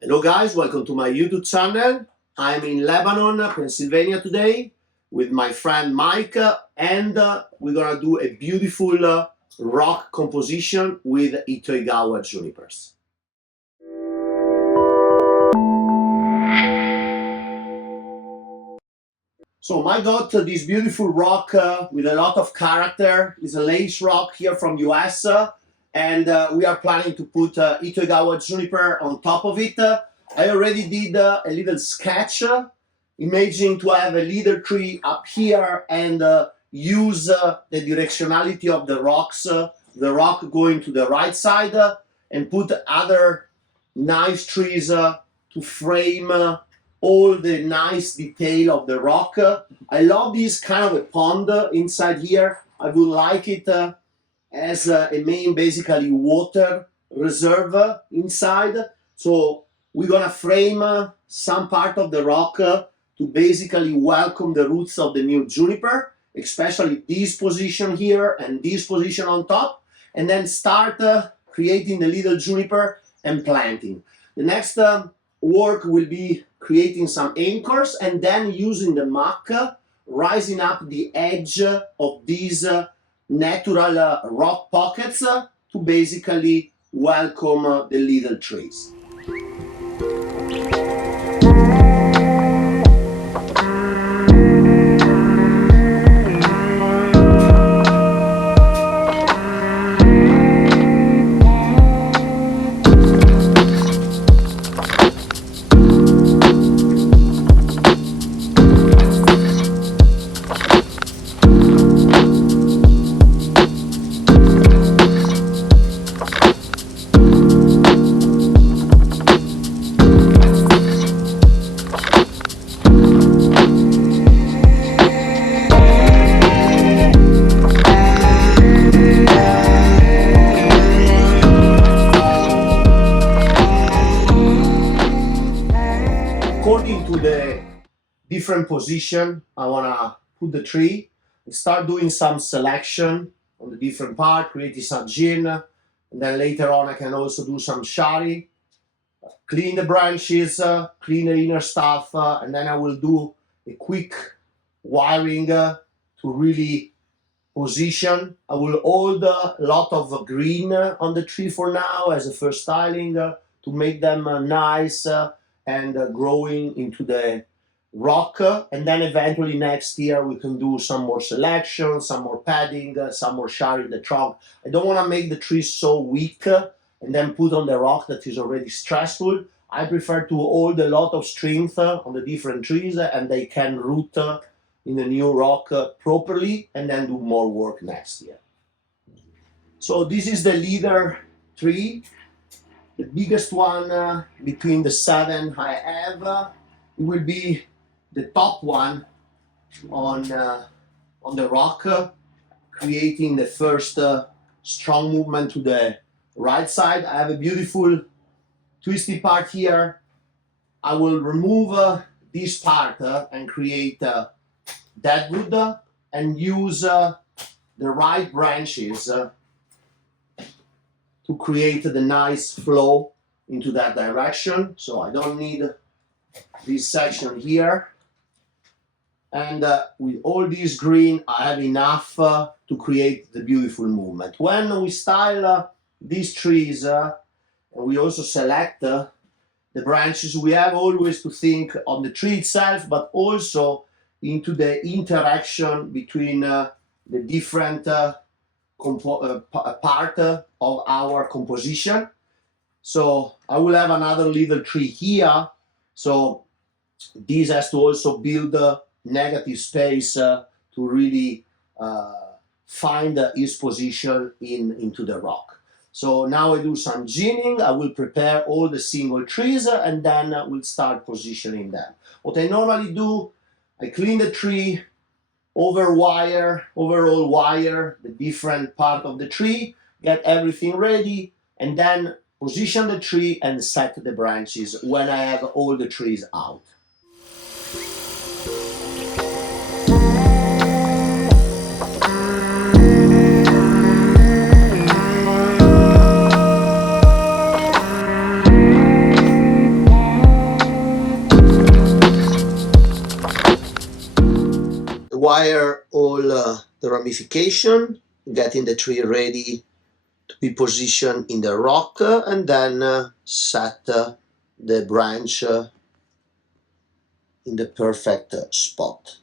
Hello guys, welcome to my YouTube channel. I'm in Lebanon, Pennsylvania today with my friend Mike and we're gonna do a beautiful rock composition with Itoigawa junipers. So Mike got this beautiful rock with a lot of character. It's a lace rock here from US and we are planning to put Itoigawa juniper on top of it. I already did a little sketch, imagining to have a leader tree up here and use the directionality of the rocks, the rock going to the right side, and put other nice trees to frame all the nice detail of the rock. I love this kind of a pond inside here. I would like it as a main basically water reserve inside. So we're gonna frame some part of the rock to basically welcome the roots of the new juniper, especially this position here and this position on top, and then start creating the little juniper and planting. The next work will be creating some anchors and then using the muck, rising up the edge of these natural rock pockets to basically welcome the little trees. According to the different position I want to put the tree, and start doing some selection on the different part, creating some gin, and then later on I can also do some shari, clean the branches, clean the inner stuff, and then I will do a quick wiring to really position. I will hold a lot of green on the tree for now as a first styling to make them nice and growing into the rock, and then eventually next year we can do some more selection, some more padding, some more shari in the trunk. I don't want to make the tree so weak and then put on the rock that is already stressful. I prefer to hold a lot of strength on the different trees and they can root in the new rock properly and then do more work next year. So this is the leader tree. The biggest one between the 7 I have, it will be the top one on the rock, creating the first strong movement to the right side. I have a beautiful twisty part here. I will remove this part and create deadwood and use the right branches to create the nice flow into that direction. So I don't need this section here. And with all this green, I have enough to create the beautiful movement. When we style these trees, and we also select the branches, we have always to think of the tree itself, but also into the interaction between the different part of our composition. So I will have another little tree here. So this has to also build negative space to really find its position into the rock. So now I do some ginning. I will prepare all the single trees and then we'll start positioning them. What I normally do, I clean the tree, overall wire the different part of the tree, get everything ready, and then position the tree and set the branches when I have all the trees out. wire all the ramification, getting the tree ready to be positioned in the rock, and then set the branch in the perfect spot.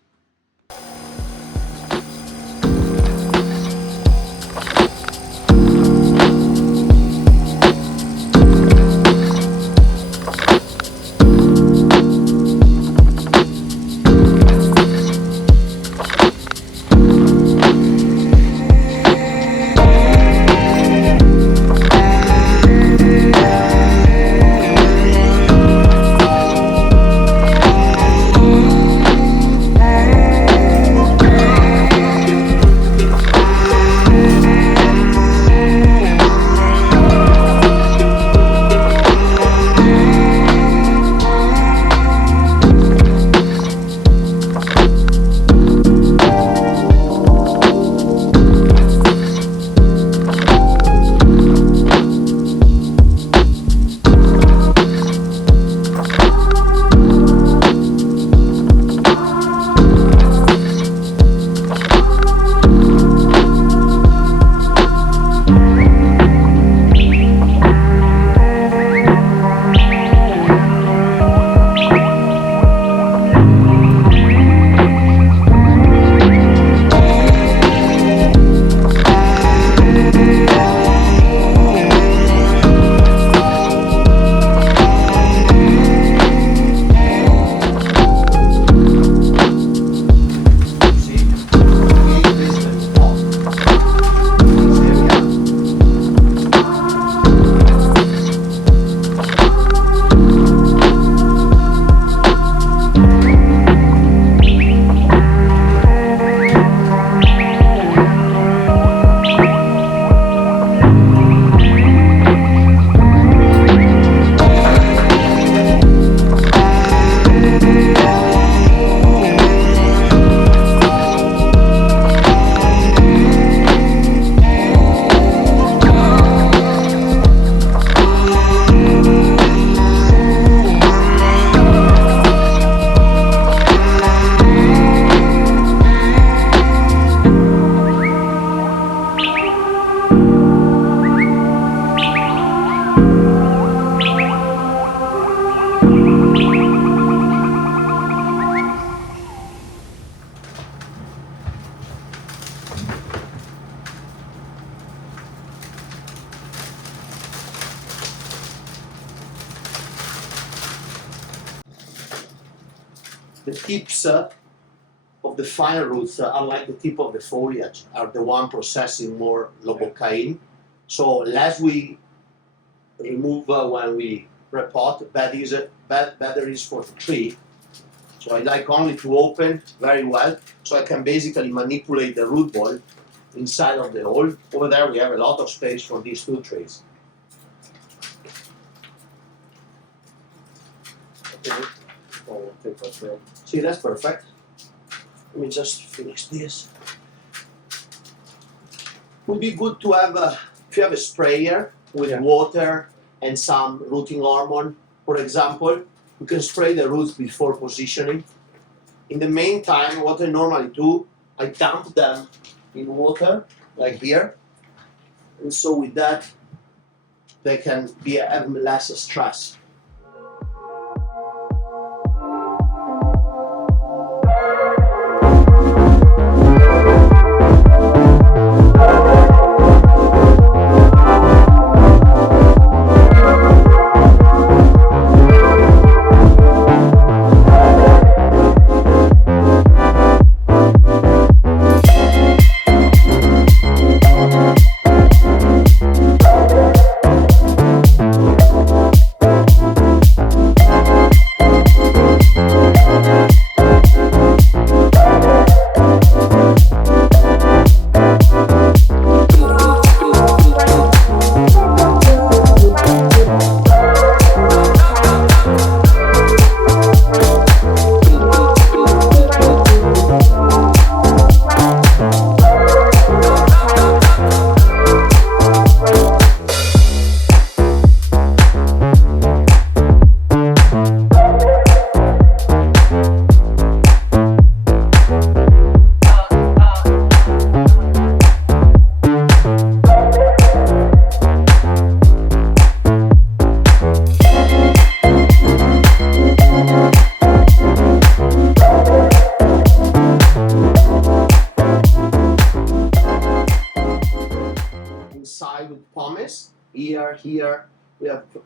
The tips of the fine roots, unlike the tip of the foliage, are the one processing more lobocaine. So less we remove when we repot, better is for the tree. So I like only to open very well, so I can basically manipulate the root ball inside of the hole. Over there we have a lot of space for these two trees. Okay. See, that's perfect. Let me just finish this. Would be good to have if you have a sprayer with water and some rooting hormone, for example, you can spray the roots before positioning. In the meantime, what I normally do, I dump them in water, like here, and so with that, they can have less stress.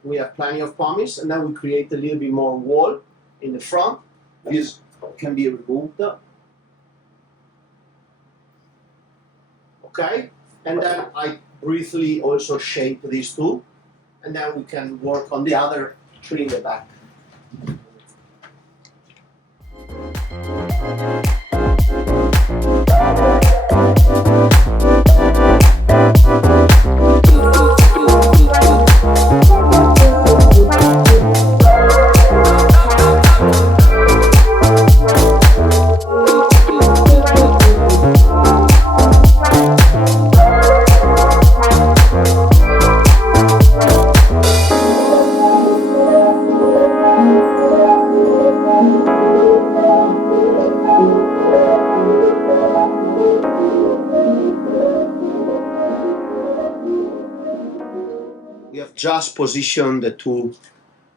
we have plenty of pumice, and then we create a little bit more wall in the front. This can be removed. Okay, and then I briefly also shape these two, and then we can work on the other tree in the back. We have just positioned the two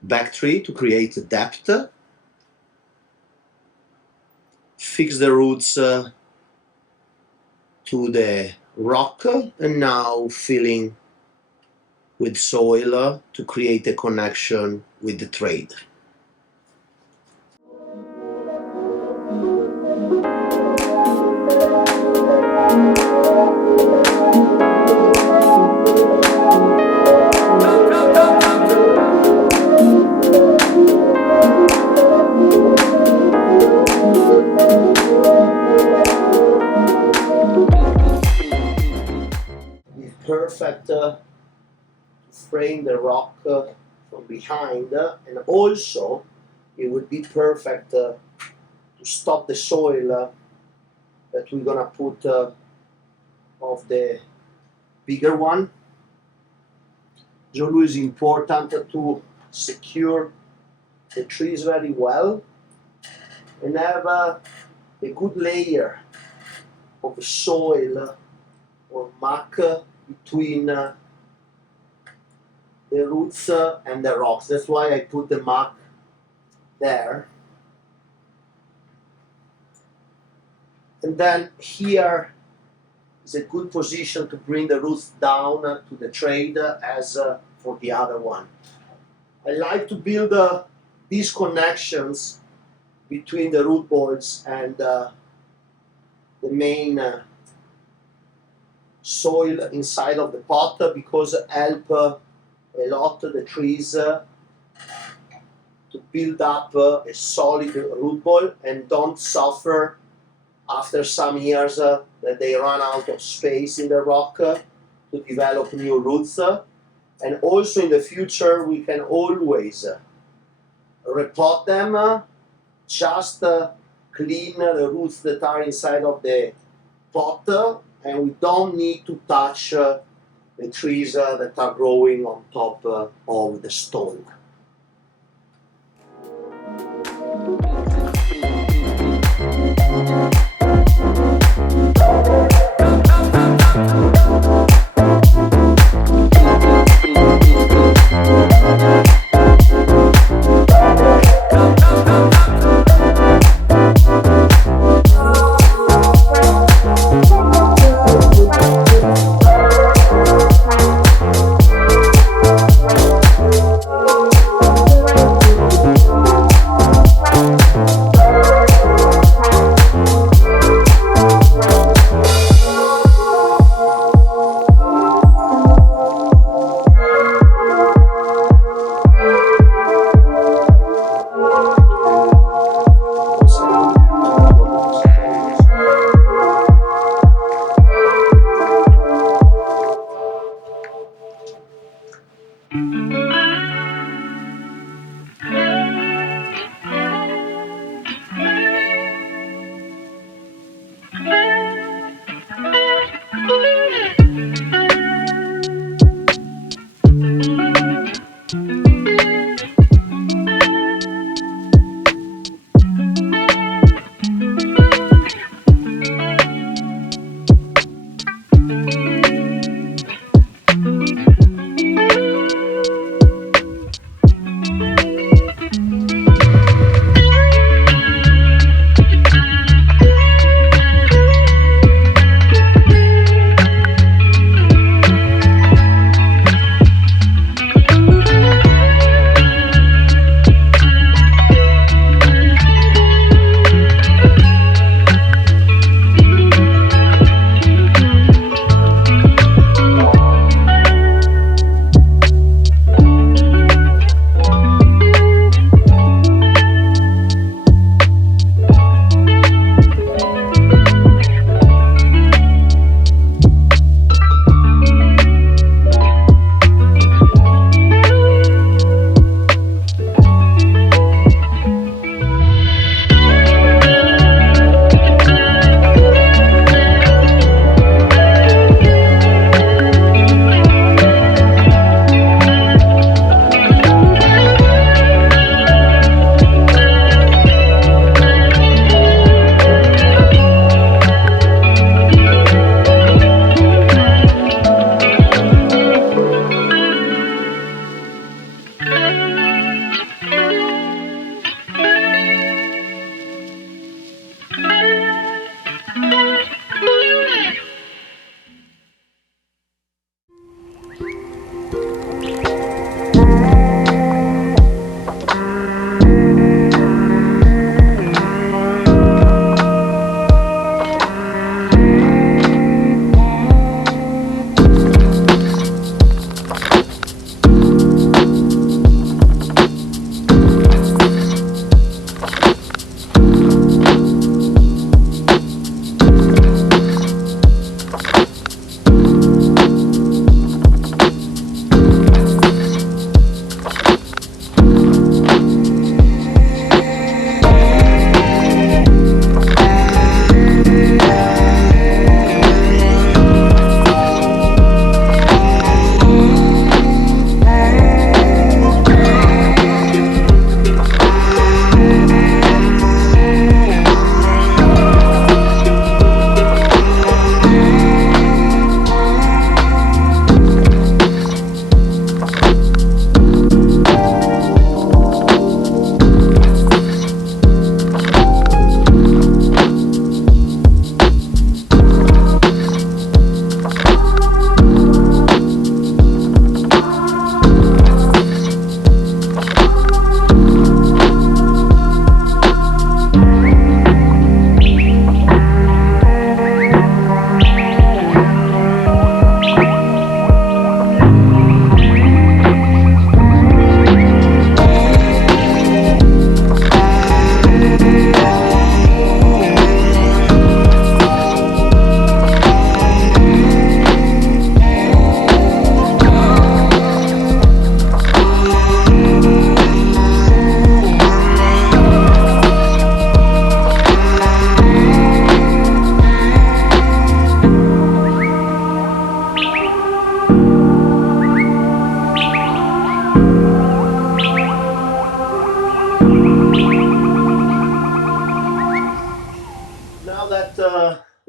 back tree to create depth. Fix the roots to the rock, and now filling with soil to create a connection with the trade. Perfect to frame the rock from behind, and also it would be perfect to stop the soil that we're gonna put of the bigger one. It's always important to secure the trees very well and have a good layer of soil or muck between the roots and the rocks. That's why I put the muck there. And then here is a good position to bring the roots down to the trade as for the other one. I like to build these connections between the root balls and the main soil inside of the pot, because it help a lot the trees to build up a solid root ball and don't suffer after some years that they run out of space in the rock to develop new roots. And also in the future we can always repot them, just clean the roots that are inside of the pot, and we don't need to touch the trees that are growing on top of the stone.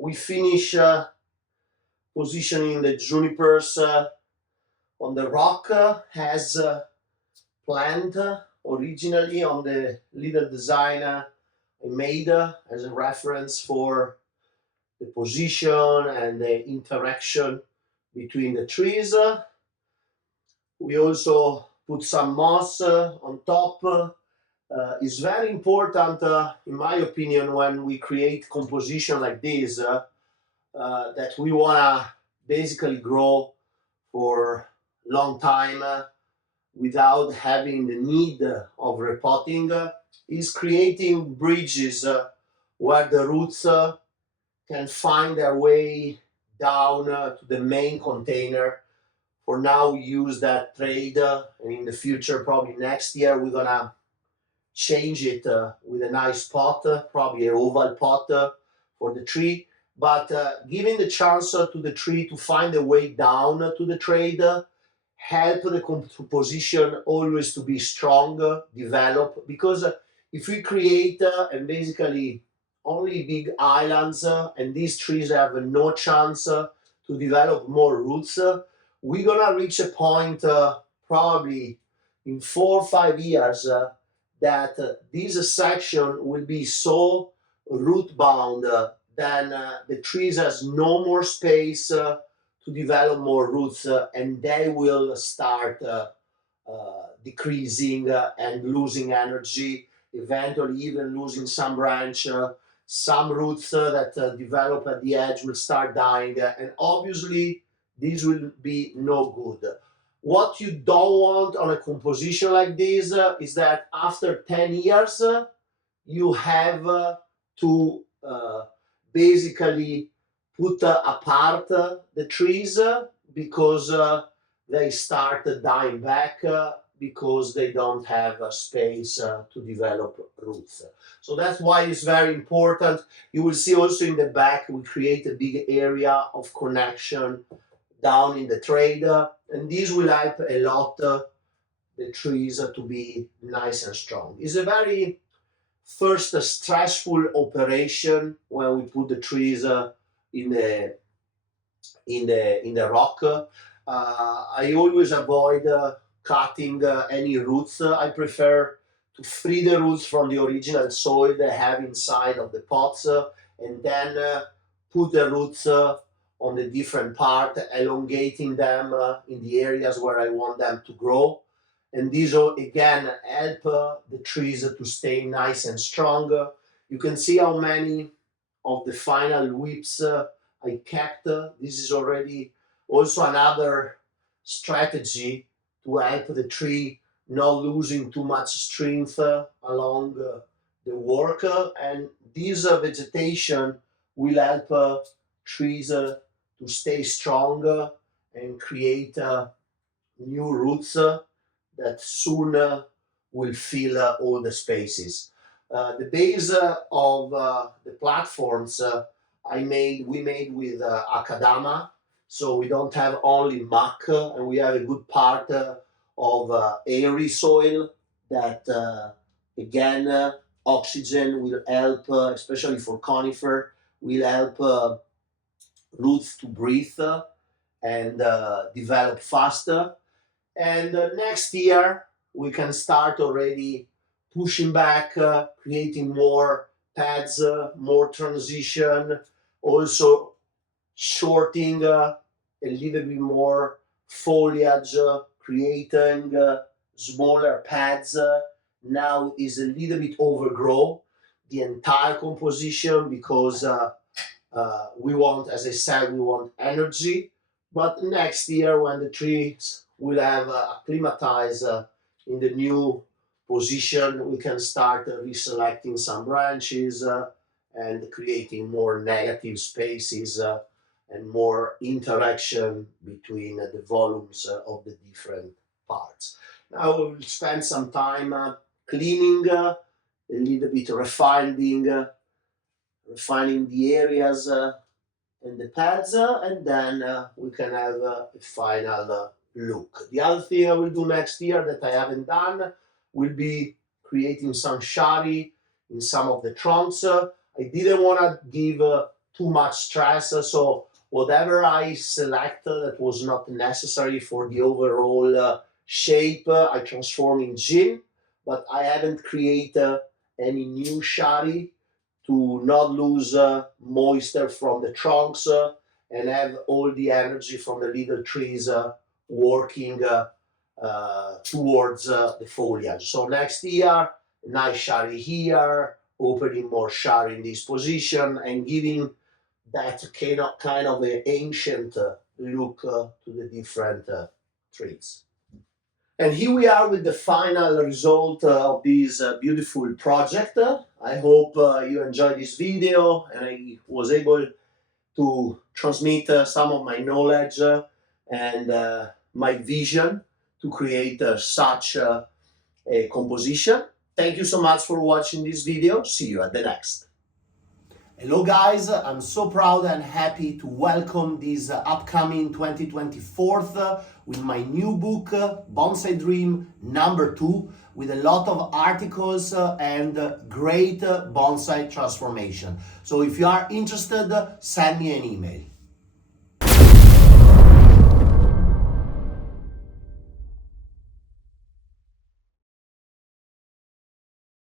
we finish positioning the junipers on the rock as planned originally on the little design I made as a reference for the position and the interaction between the trees. We also put some moss on top. It's very important, in my opinion, when we create composition like this, that we want to basically grow for a long time without having the need of repotting, is creating bridges where the roots can find their way down to the main container. For now, we use that trade, and in the future, probably next year, we're gonna change it with a nice pot, probably an oval pot for the tree. But giving the chance to the tree to find a way down to the trade, help the composition always to be strong, develop. Because if we create and basically only big islands and these trees have no chance to develop more roots, we're gonna reach a point probably in 4 or 5 years that this section will be so root bound then the trees has no more space to develop more roots and they will start decreasing and losing energy, eventually even losing some branch. Some roots that develop at the edge will start dying, and obviously this will be no good. What you don't want on a composition like this is that after 10 years you have to basically put apart the trees because they start dying back because they don't have space to develop roots. So that's why it's very important. You will see also in the back we create a big area of connection down in the trade, and this will help a lot the trees to be nice and strong. It's a very first stressful operation when we put the trees in the rock. I always avoid cutting any roots. I prefer to free the roots from the original soil they have inside of the pots and then put the roots on the different part, elongating them in the areas where I want them to grow. And these will again help the trees to stay nice and strong. You can see how many of the final whips I kept. This is already also another strategy to help the tree not losing too much strength along the work. And this vegetation will help trees to stay strong and create new roots that soon will fill all the spaces. The base of the platforms we made with Akadama, so we don't have only muck and we have a good part of airy soil that again oxygen will help, especially for conifer, will help roots to breathe and develop faster. And next year we can start already pushing back, creating more pads, more transition, also shorting a little bit more foliage, creating smaller pads. Now is a little bit overgrow the entire composition because we want, as I said, we want energy. But next year when the trees will have acclimatized in the new position, we can start reselecting some branches and creating more negative spaces and more interaction between the volumes of the different parts. Now we will spend some time cleaning, a little bit refining the areas and the pads, and then we can have a final look. The other thing I will do next year that I haven't done will be creating some shari in some of the trunks. I didn't want to give too much stress. So whatever I selected that was not necessary for the overall shape, I transform in gin, but I haven't created any new shari to not lose moisture from the trunks and have all the energy from the little trees working towards the foliage. So next year, nice shari here, opening more shari in this position, and giving that kind of an ancient look to the different trees. And here we are with the final result of this beautiful project. I hope you enjoyed this video and I was able to transmit some of my knowledge and my vision to create such a composition. Thank you so much for watching this video. See you at the next. Hello guys, I'm so proud and happy to welcome this upcoming 2024 with my new book, Bonsai Dream #2, with a lot of articles and great bonsai transformation. So if you are interested, send me an email.